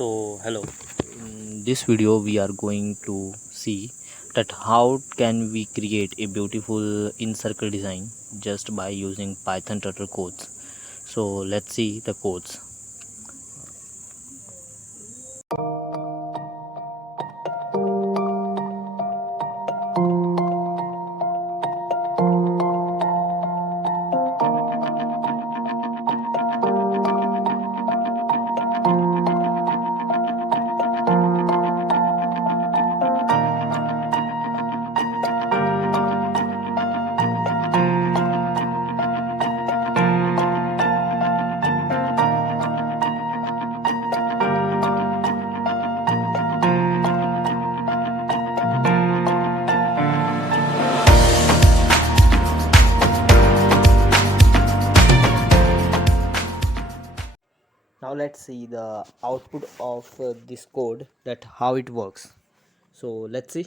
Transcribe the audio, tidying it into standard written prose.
So hello, in this video we are going to see that how can we create a beautiful in circle design just by using Python Turtle codes. So let's see the codes. Now let's see the output of this code, that how it works. So let's see.